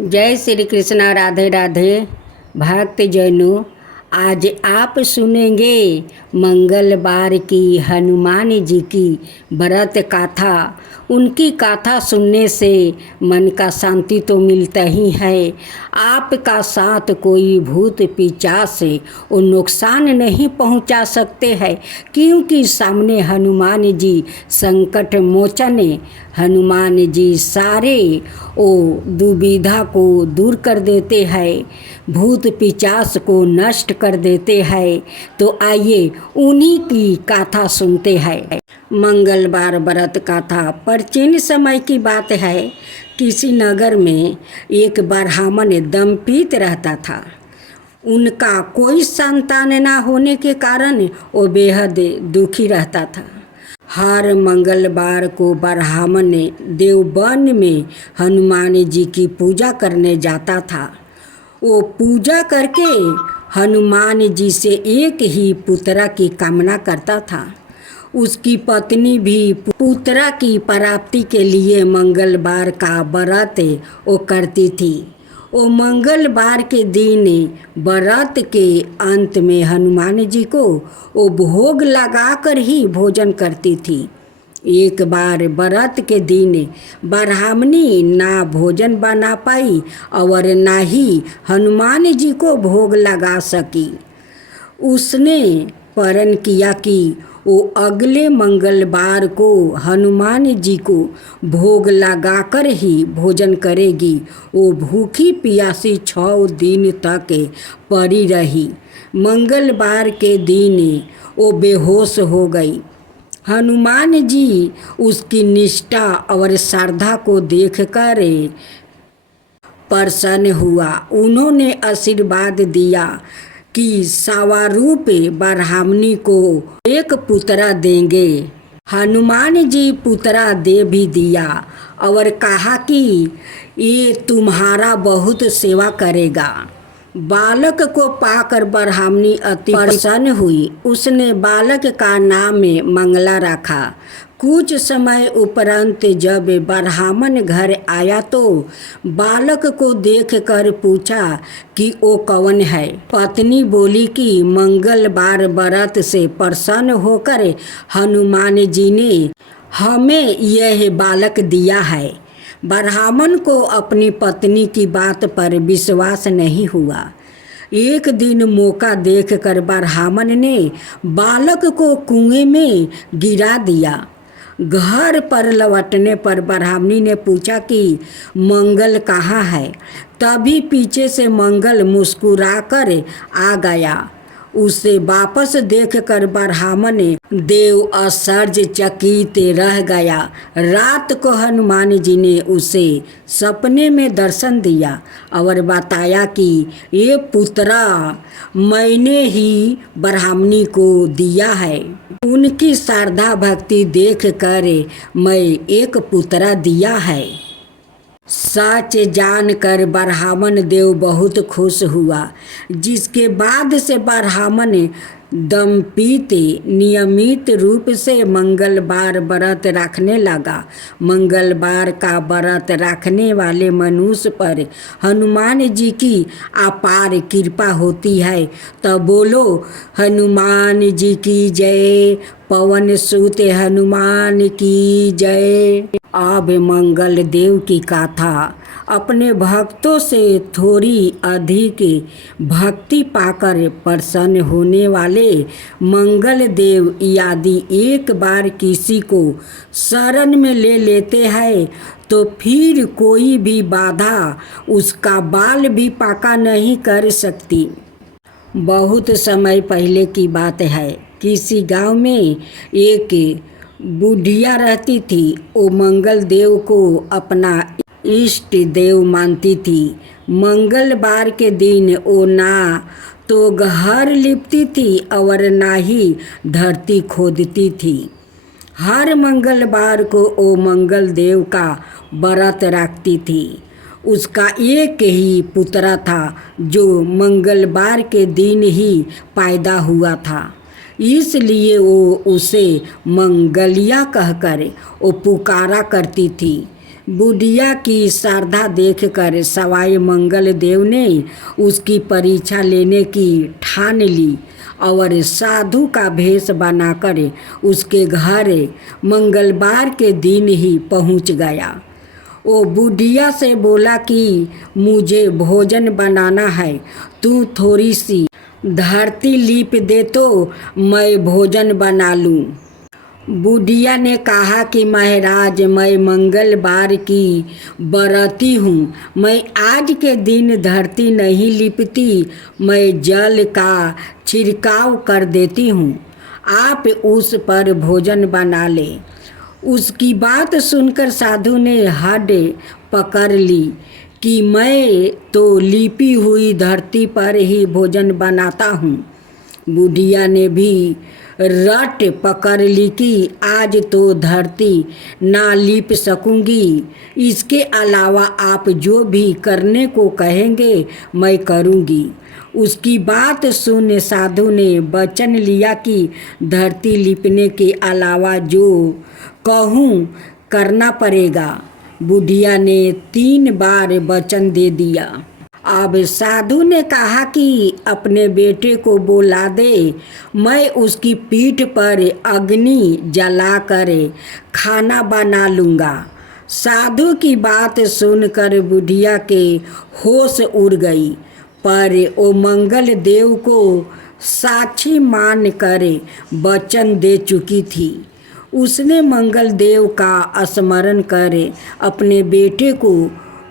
जय श्री कृष्णा। राधे राधे। भक्त जनों, आज आप सुनेंगे मंगलवार की हनुमान जी की व्रत गाथा। उनकी गाथा सुनने से मन का शांति तो मिलता ही है। आपका साथ कोई भूत पिशाच से वो नुकसान नहीं पहुंचा सकते हैं, क्योंकि सामने हनुमान जी संकट मोचन। हनुमान जी सारे वो दुविधा को दूर कर देते हैं, भूत पिशाच को नष्ट कर देते हैं। तो आइए उन्हीं की गाथा सुनते हैं। मंगलवार व्रत गाथा। प्राचीन समय की बात है। किसी नगर में एक ब्राह्मण दंपति रहता था। उनका कोई संतान ना होने के कारण वो बेहद दुखी रहता था। हर मंगलवार को ब्राह्मण देववन में हनुमान जी की पूजा करने जाता था। वो पूजा करके हनुमान जी से एक ही पुत्र की कामना करता था। उसकी पत्नी भी पुत्र की प्राप्ति के लिए मंगलवार का व्रत वो करती थी। वो मंगलवार के दिन व्रत के अंत में हनुमान जी को वो भोग लगाकर ही भोजन करती थी। एक बार व्रत के दिन ब्राह्मणी ना भोजन बना पाई और ना ही हनुमान जी को भोग लगा सकी। उसने प्रण किया कि वो अगले मंगलवार को हनुमान जी को भोग लगाकर ही भोजन करेगी। वो भूखी प्यासी 6 दिन तक पड़ी रही। मंगलवार के दिन वो बेहोश हो गई। हनुमान जी उसकी निष्ठा और श्रद्धा को देखकर प्रसन्न हुआ। उन्होंने आशीर्वाद दिया कि सवारूप ब्राह्मणी को एक पुत्र देंगे। हनुमान जी पुत्र दे भी दिया और कहा कि ये तुम्हारा बहुत सेवा करेगा। बालक को पाकर ब्राह्मणी अति प्रसन्न हुई। उसने बालक का नाम मंगला रखा। कुछ समय उपरांत जब ब्राह्मण घर आया तो बालक को देखकर पूछा कि वो कौन है। पत्नी बोली कि मंगलवार व्रत से प्रसन्न होकर हनुमान जी ने हमें यह बालक दिया है। ब्राह्मण को अपनी पत्नी की बात पर विश्वास नहीं हुआ। एक दिन मौका देखकर ब्राह्मण ने बालक को कुएं में गिरा दिया। घर पर लौटने पर ब्राह्मणी ने पूछा कि मंगल कहाँ है। तभी पीछे से मंगल मुस्कुराकर आ गया। उसे वापस देखकर ब्राह्मण देव आश्चर्यचकित रह गया। रात को हनुमान जी ने उसे सपने में दर्शन दिया और बताया कि ये पुत्र मैंने ही ब्राह्मणी को दिया है। उनकी श्रद्धा भक्ति देखकर मैं एक पुत्र दिया है। सच जानकर ब्राह्मण देव बहुत खुश हुआ। जिसके बाद से ब्राह्मण दंपति नियमित रूप से मंगलवार व्रत रखने लगा। मंगलवार का व्रत रखने वाले मनुष्य पर हनुमान जी की अपार कृपा होती है। तो बोलो हनुमान जी की जय। पवन सुत हनुमान की जय। अब मंगल देव की गाथा। अपने भक्तों से थोड़ी अधिक भक्ति पाकर प्रसन्न होने वाले मंगल देव यदि एक बार किसी को शरण में ले लेते हैं तो फिर कोई भी बाधा उसका बाल भी पाका नहीं कर सकती। बहुत समय पहले की बात है। किसी गांव में एक बुढ़िया रहती थी। वो मंगल देव को अपना इष्ट देव मानती थी। मंगलवार के दिन वो ना तो घर लिपती थी और ना ही धरती खोदती थी। हर मंगलवार को वो मंगल देव का व्रत रखती थी। उसका एक ही पुत्र था जो मंगलवार के दिन ही पैदा हुआ था। इसलिए वो उसे मंगलिया कहकर वो पुकारा करती थी। बुढ़िया की श्रद्धा देखकर सवाई मंगल देव ने उसकी परीक्षा लेने की ठान ली और साधु का भेष बनाकर उसके घर मंगलवार के दिन ही पहुंच गया। वो बुढ़िया से बोला कि मुझे भोजन बनाना है, तू थोड़ी सी धरती लीप दे तो मैं भोजन बना लूँ। बुढ़िया ने कहा कि महाराज, मैं मंगलवार की व्रती हूँ, मैं आज के दिन धरती नहीं लिपती, मैं जल का छिड़काव कर देती हूँ, आप उस पर भोजन बना ले। उसकी बात सुनकर साधु ने हड पकड़ ली कि मैं तो लिपी हुई धरती पर ही भोजन बनाता हूँ। बुढ़िया ने भी रट पकड़ ली कि आज तो धरती ना लीप सकूंगी, इसके अलावा आप जो भी करने को कहेंगे मैं करूंगी। उसकी बात सुन साधु ने वचन लिया कि धरती लिपने के अलावा जो कहूँ करना पड़ेगा। बुढ़िया ने 3 बार वचन दे दिया। अब साधु ने कहा कि अपने बेटे को बुला दे, मैं उसकी पीठ पर अग्नि जलाकर खाना बना लूँगा। साधु की बात सुनकर बुढ़िया के होश उड़ गई, पर वो मंगल देव को साक्षी मान कर वचन दे चुकी थी। उसने मंगल देव का स्मरण कर अपने बेटे को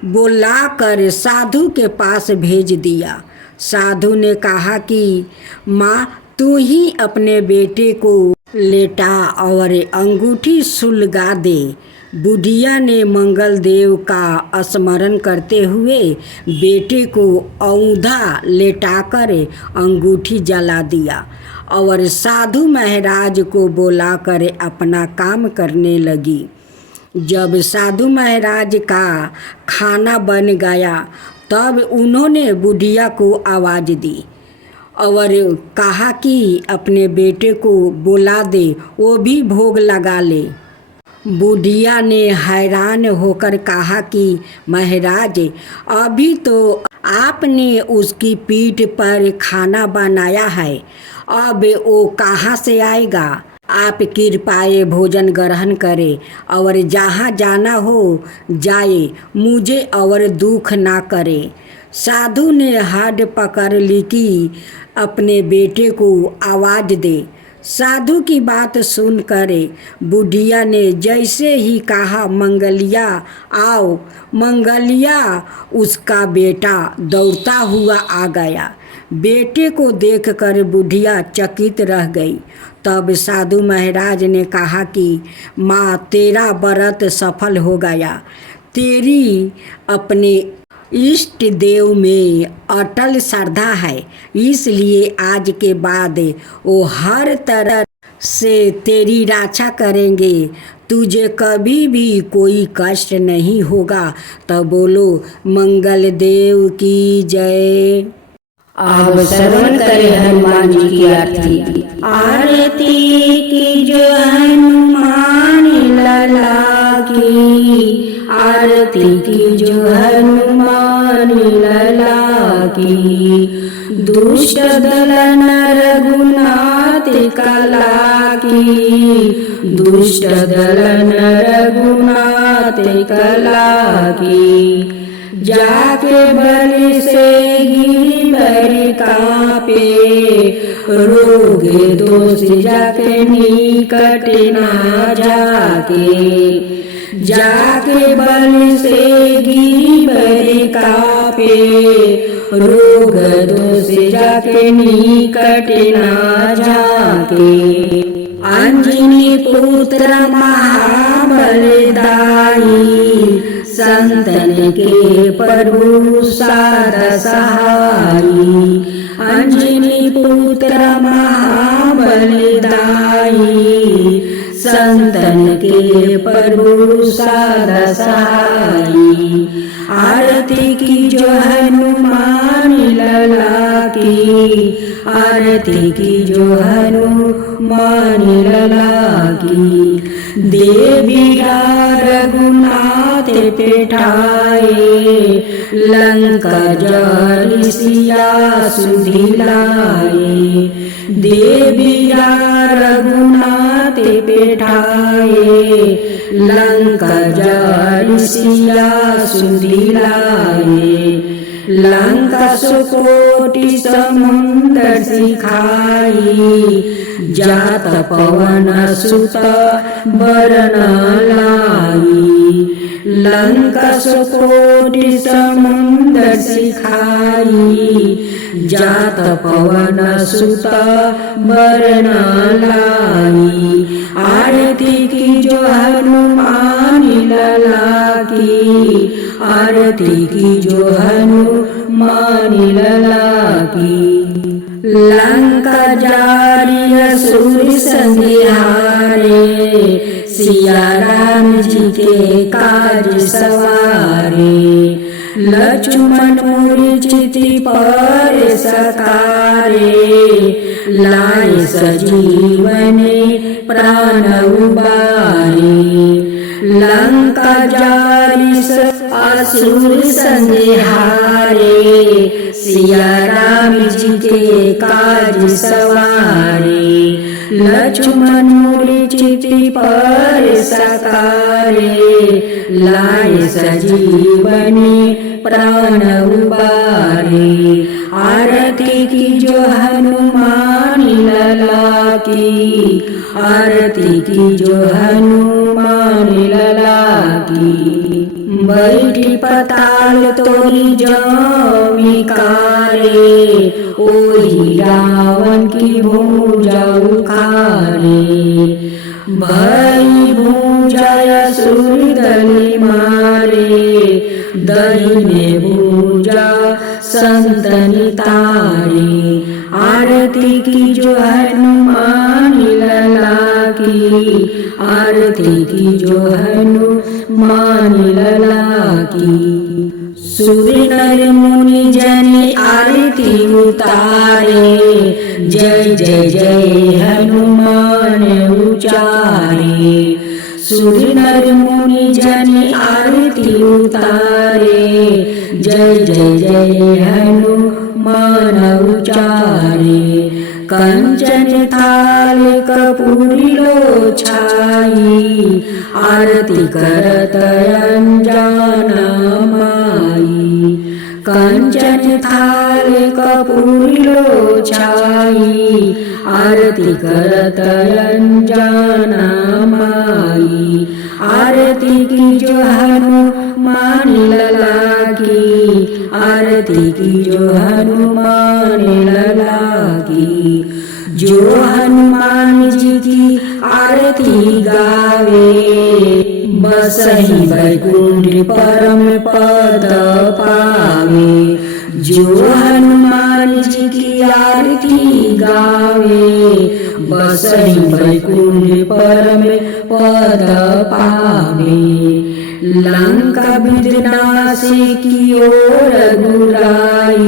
बुलाकर साधु के पास भेज दिया। साधु ने कहा कि माँ, तू ही अपने बेटे को लेटा और अंगूठी सुलगा दे। बुढ़िया ने मंगल देव का स्मरण करते हुए बेटे को औंधा लेटाकर अंगूठी जला दिया और साधु महाराज को बुलाकर अपना काम करने लगी। जब साधु महाराज का खाना बन गया तब उन्होंने बुढ़िया को आवाज़ दी और कहा कि अपने बेटे को बुला दे, वो भी भोग लगा ले। बुढ़िया ने हैरान होकर कहा कि महाराज, अभी तो आपने उसकी पीठ पर खाना बनाया है, अब वो कहाँ से आएगा। आप कृपाए भोजन ग्रहण करे और जहाँ जाना हो जाए, मुझे और दुख ना करे। साधु ने हड पकड़ ली कि अपने बेटे को आवाज़ दे। साधु की बात सुनकर बुढ़िया ने जैसे ही कहा मंगलिया आओ, मंगलिया उसका बेटा दौड़ता हुआ आ गया। बेटे को देखकर बुढ़िया चकित रह गई। तब साधु महाराज ने कहा कि माँ, तेरा व्रत सफल हो गया। तेरी अपने इष्ट देव में अटल श्रद्धा है, इसलिए आज के बाद वो हर तरह से तेरी रक्षा करेंगे, तुझे कभी भी कोई कष्ट नहीं होगा। तो बोलो मंगल देव की जय। अब श्रवण करें हनुमान जी की आरती। आरती की जो हनुमान लला की, आरती की जो हनुमान लला की, दुष्ट दलन रघुनाथ कला की, दुष्ट दलन रघुनाथ कला की, जाके बलि से गिरधर कापे, रोग दोष जाके निकट ना जाके, जाके बलि से गिरधर कापे, रोग दोष जाके निकट ना जाके, अंजनी पुत्र महाबलदाई, संतन के प्रभु साध सहाई, अंजनी पुत्र महाबलदाई, संतन के प्रभु सदा सहाई। आरती की जो हनुमान लला की, आरती की जो हनुमान लला की। देवी रघुनाथ पेठाए, लंका जारी सिया सुधिलाए। देवी रघुनाथ पेठाए, लंका जारी सिया सुधिलाए। लंका सुकोटि समुद्र सिखाई, जात पवन सुत बरन लाई। लंका सुकोटि समुद्र सिखाई, जात पवन सुत बरन लाई। आरती की जो हनुमान लला की, आरती की जो हनुमान लला की। लंका जारी असुर संहारे, सिया राम जी के काज सवारे। लक्ष्मण मूर्छिति पर सकारे, लाए सजीवने प्राण उबारे। लंका जारी असुर संहारे, सिया राम जी के काज सवारे। लक्ष्मण मूर्छिति पर सकारे, लाए सजीवने प्राण उबारे। आरती की जो हनुमान लला की, आरती की जो हनुमान लला की। बैठी पताल तोरी जमिकारे, ओही रावण की भुजा उखारे। भई भुजा असुर दल मारे, दहिने भुजा संतन तारे। आरती की जो हनुमान लला की, आरती की जो हनुमान लला की। सुर नर मुनि जन आरती उतारे, जय जय जय हनुमान उचारे। सुर नर मुनि जन आरती उतारे, जय जय जय हनुमान उचारे। कंचन थाल कपूरी लो छाई, आरती करत अंजन माई। कंचन थाल कपूरी लो छाई, आरती करत अंजन माई। आरती की जो हनुमान लला की, आरती की जो हनुमान लला की। जो हनुमान जी की आरती गावे, बसहि वैकुंठ परम पद पावे। जो हनुमान जी की आरती गावे, बसहि वैकुंठ परम पद पावे। लंका विनाशी की ओर रघुराई,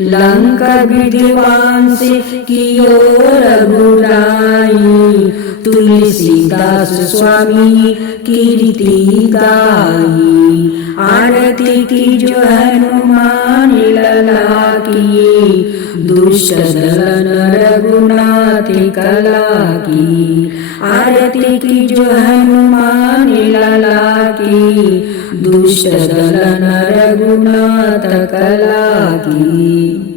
लंका विध्वंस की ओर रघुराई। तुलसीदास स्वामी कीर्ति गाई, आरती की जो हनुमान लला की। दुष्ट दलन रघुनाथ कला की, आरती की जो हनुमान लला की। दुष्ट दलन रघुनाथ कला की।